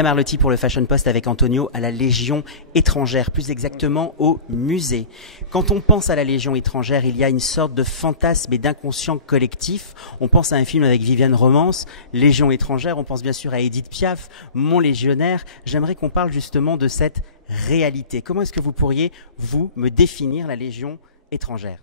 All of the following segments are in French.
William Arlotti pour le Fashion Post avec Antonio à la Légion étrangère, plus exactement au musée. Quand on pense à la Légion étrangère, il y a une sorte de fantasme et d'inconscient collectif. On pense à un film avec Viviane Romance, Légion étrangère, on pense bien sûr à Édith Piaf, Mon légionnaire. J'aimerais qu'on parle justement de cette réalité. Comment est-ce que vous pourriez, vous, me définir la Légion étrangère ?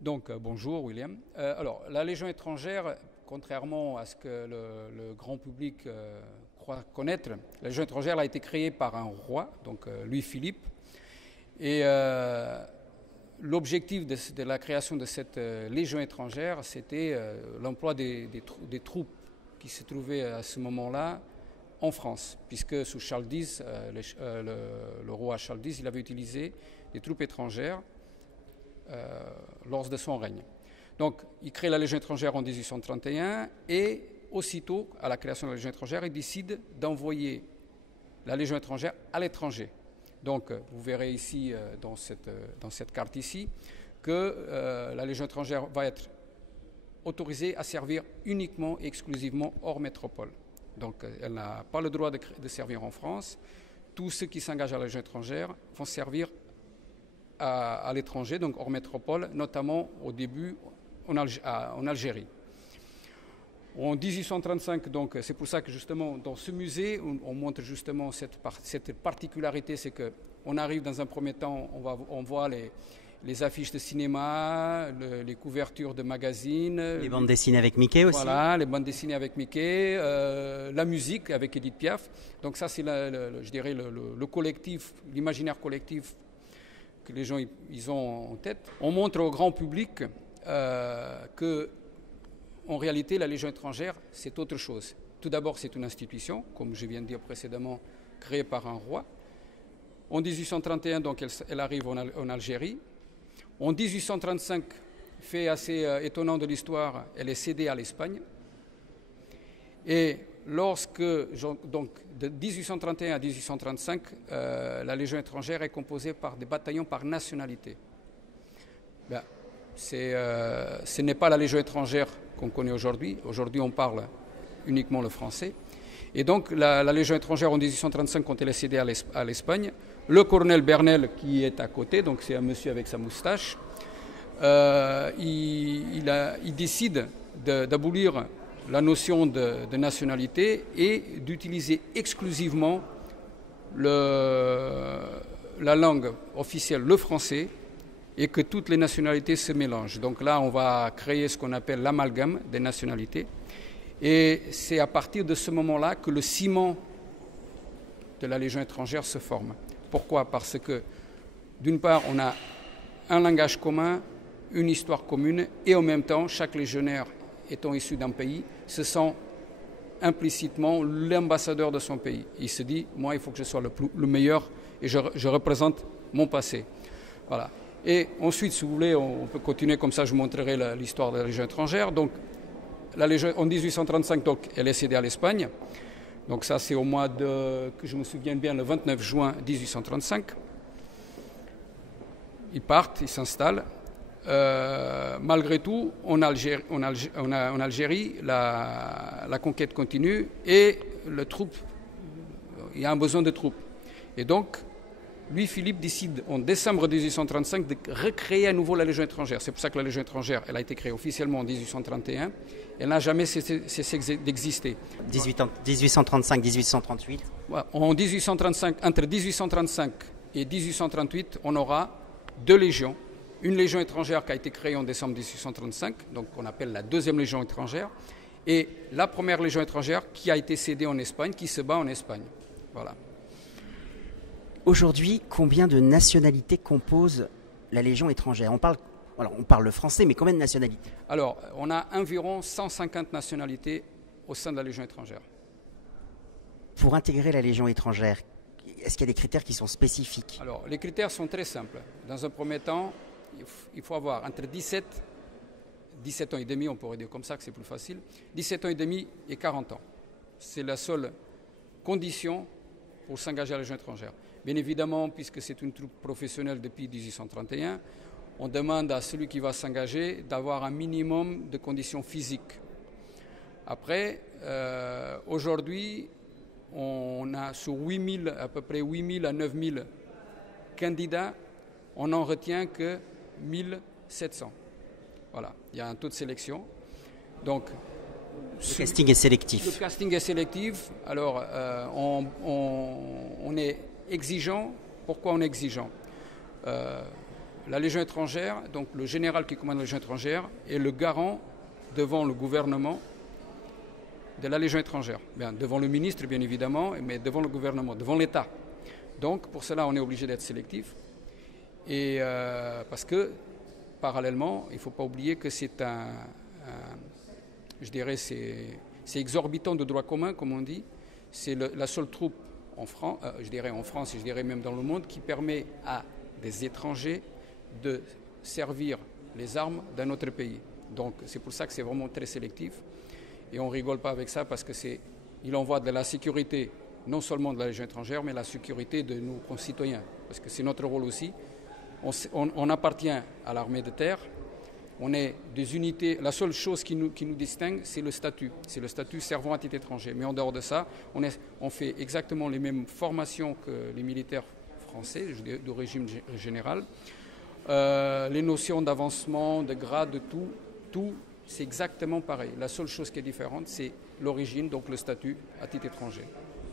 Donc, bonjour William. Alors, la Légion étrangère, contrairement à ce que le grand public croit connaître, la Légion étrangère a été créée par un roi, donc Louis-Philippe. Et l'objectif de la création de cette Légion étrangère, c'était l'emploi des troupes qui se trouvaient à ce moment-là en France, puisque sous Charles X, le roi Charles X, il avait utilisé des troupes étrangères lors de son règne. Donc, il crée la Légion étrangère en 1831 et aussitôt, à la création de la Légion étrangère, il décide d'envoyer la Légion étrangère à l'étranger. Donc, vous verrez ici, dans cette carte ici, que la Légion étrangère va être autorisée à servir uniquement et exclusivement hors métropole. Donc, elle n'a pas le droit de servir en France. Tous ceux qui s'engagent à la Légion étrangère vont servir à l'étranger, donc hors métropole, notamment au début en Algérie. En 1835, donc, c'est pour ça que justement dans ce musée, on montre justement cette particularité, c'est qu'on arrive dans un premier temps, on voit les affiches de cinéma, les couvertures de magazines. Les bandes dessinées avec Mickey aussi. Voilà, les bandes dessinées avec Mickey, la musique avec Édith Piaf. Donc ça, c'est je dirais le collectif, l'imaginaire collectif que les gens ils ont en tête. On montre au grand public que, en réalité, la Légion étrangère, c'est autre chose. Tout d'abord, c'est une institution, comme je viens de dire précédemment, créée par un roi. En 1831, donc, elle arrive en Algérie. En 1835, fait assez étonnant de l'histoire, elle est cédée à l'Espagne. Et donc, de 1831 à 1835, la Légion étrangère est composée par des bataillons par nationalité. Ce n'est pas la Légion étrangère qu'on connaît aujourd'hui. Aujourd'hui, on parle uniquement le français. Et donc, la Légion étrangère en 1835, quand elle est cédée à l'Espagne, le colonel Bernel, qui est à côté, donc c'est un monsieur avec sa moustache, il décide d'abolir la notion de nationalité et d'utiliser exclusivement la langue officielle, le français, et que toutes les nationalités se mélangent. Donc là, on va créer ce qu'on appelle l'amalgame des nationalités. Et c'est à partir de ce moment-là que le ciment de la Légion étrangère se forme. Pourquoi ? Parce que, d'une part, on a un langage commun, une histoire commune, et en même temps, chaque légionnaire étant issu d'un pays, se sent implicitement l'ambassadeur de son pays. Il se dit, moi, il faut que je sois le meilleur et je représente mon passé. Voilà. Et ensuite, si vous voulez, on peut continuer comme ça, je vous montrerai l'histoire de la Légion étrangère. Donc, la Légion, en 1835, donc, elle est cédée à l'Espagne. Donc ça, c'est au mois que je me souviens bien, le 29 juin 1835. Ils partent, ils s'installent. Malgré tout, en Algérie, la conquête continue et il y a un besoin de troupes. Et donc, Louis-Philippe décide en décembre 1835 de recréer à nouveau la Légion étrangère. C'est pour ça que la Légion étrangère, elle a été créée officiellement en 1831. Elle n'a jamais cessé d'exister. 1835-1838. En 1835, entre 1835 et 1838, on aura deux légions. Une légion étrangère qui a été créée en décembre 1835, donc qu'on appelle la deuxième légion étrangère, et la première légion étrangère qui a été cédée en Espagne, qui se bat en Espagne. Voilà. Aujourd'hui, combien de nationalités composent la Légion étrangère ? On parle le français, mais combien de nationalités ? Alors, on a environ 150 nationalités au sein de la Légion étrangère. Pour intégrer la Légion étrangère, est-ce qu'il y a des critères qui sont spécifiques ? Alors, les critères sont très simples. Dans un premier temps, il faut avoir entre 17 ans et demi, on pourrait dire comme ça que c'est plus facile, 17 ans et demi et 40 ans. C'est la seule condition pour s'engager à la Légion étrangère. Bien évidemment, puisque c'est une troupe professionnelle depuis 1831, on demande à celui qui va s'engager d'avoir un minimum de conditions physiques. Après, aujourd'hui, on a sur 8000, à peu près 8000 à 9000 candidats, on n'en retient que 1700. Voilà, il y a un taux de sélection. Donc, le casting est sélectif. Le casting est sélectif. Alors, on est exigeant. Pourquoi on est exigeant? La Légion étrangère, donc le général qui commande la Légion étrangère, est le garant devant le gouvernement de la Légion étrangère. Bien, devant le ministre, bien évidemment, mais devant le gouvernement, devant l'État. Donc, pour cela, on est obligé d'être sélectif. Et parce que, parallèlement, il ne faut pas oublier que c'est je dirais, c'est exorbitant de droit commun, comme on dit. C'est la seule troupe en France, je dirais en France et je dirais même dans le monde, qui permet à des étrangers de servir les armes d'un autre pays. Donc c'est pour ça que c'est vraiment très sélectif. Et on ne rigole pas avec ça parce qu'il envoie de la sécurité, non seulement de la Légion étrangère, mais la sécurité de nos concitoyens. Parce que c'est notre rôle aussi. On appartient à l'armée de terre. On est des unités. La seule chose qui nous distingue, c'est le statut. C'est le statut servant à titre étranger. Mais en dehors de ça, on fait exactement les mêmes formations que les militaires français du régime général. Les notions d'avancement, de grade, de tout, c'est exactement pareil. La seule chose qui est différente, c'est l'origine, donc le statut à titre étranger.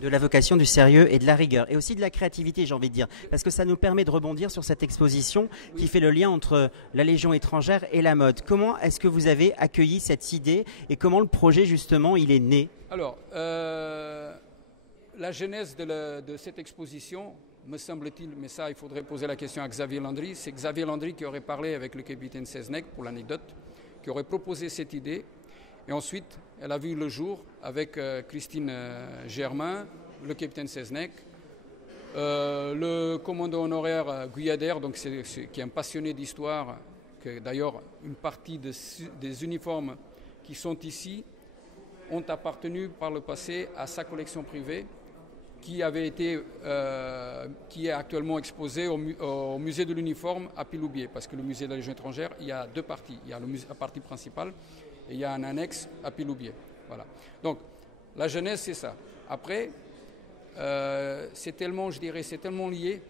De la vocation, du sérieux et de la rigueur. Et aussi de la créativité, j'ai envie de dire. Parce que ça nous permet de rebondir sur cette exposition qui fait le lien entre la Légion étrangère et la mode. Comment est-ce que vous avez accueilli cette idée et comment le projet, justement, il est né? Alors, la genèse de cette exposition, me semble-t-il, mais ça, il faudrait poser la question à Xavier Landry. C'est Xavier Landry qui aurait parlé avec le capitaine Seznec, pour l'anecdote, qui aurait proposé cette idée. Et ensuite, elle a vu le jour avec Christine Germain, le capitaine Seznec, le commandant honoraire Guyader, donc qui est un passionné d'histoire, que d'ailleurs une partie des uniformes qui sont ici ont appartenu par le passé à sa collection privée, qui est actuellement exposée au musée de l'uniforme à Piloubier, parce que le musée de la Légion étrangère, il y a deux parties. Il y a la partie principale et il y a un annexe à Piloubier. Voilà. Donc, la genèse, c'est ça. Après, c'est tellement lié.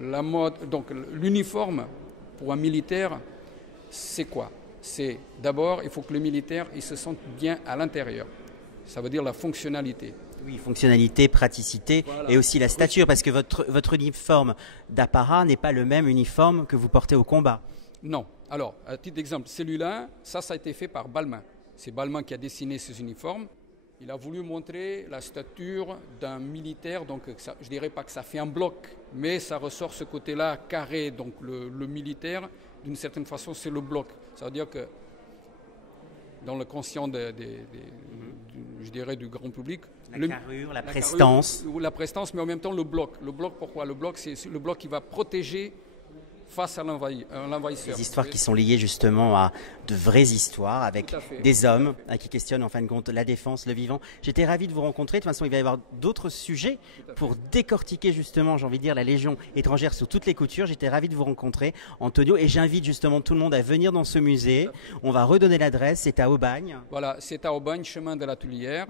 La mode, donc l'uniforme pour un militaire, c'est quoi? C'est d'abord, il faut que le militaire il se sente bien à l'intérieur. Ça veut dire la fonctionnalité. Oui, fonctionnalité, praticité, voilà. Et aussi la stature, parce que votre uniforme d'apparat n'est pas le même uniforme que vous portez au combat. Non. Alors, à titre d'exemple, celui-là, ça a été fait par Balmain. C'est Balmain qui a dessiné ces uniformes. Il a voulu montrer la stature d'un militaire, donc ça, je ne dirais pas que ça fait un bloc, mais ça ressort ce côté-là carré. Donc le militaire, d'une certaine façon, c'est le bloc. Ça veut dire que dans le conscient je dirais du grand public. La carrure, la prestance. La prestance, mais en même temps le bloc. Le bloc, pourquoi? Le bloc, c'est le bloc qui va protéger face à l'envahisseur. Des histoires qui sont liées justement à de vraies histoires avec des hommes qui questionnent en fin de compte la défense, le vivant. J'étais ravi de vous rencontrer. De toute façon, il va y avoir d'autres sujets pour décortiquer justement, j'ai envie de dire, la Légion étrangère sous toutes les coutures. J'étais ravi de vous rencontrer, Antonio, et j'invite justement tout le monde à venir dans ce musée. On va redonner l'adresse, c'est à Aubagne. Voilà, c'est à Aubagne, chemin de la Tuilière,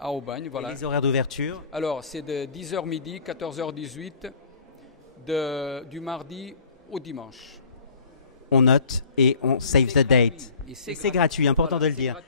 à Aubagne. Voilà. Et les horaires d'ouverture? Alors, c'est de 10h midi, 14h18, du mardi au dimanche. On note et on save the date. Et c'est gratuit, important de le dire.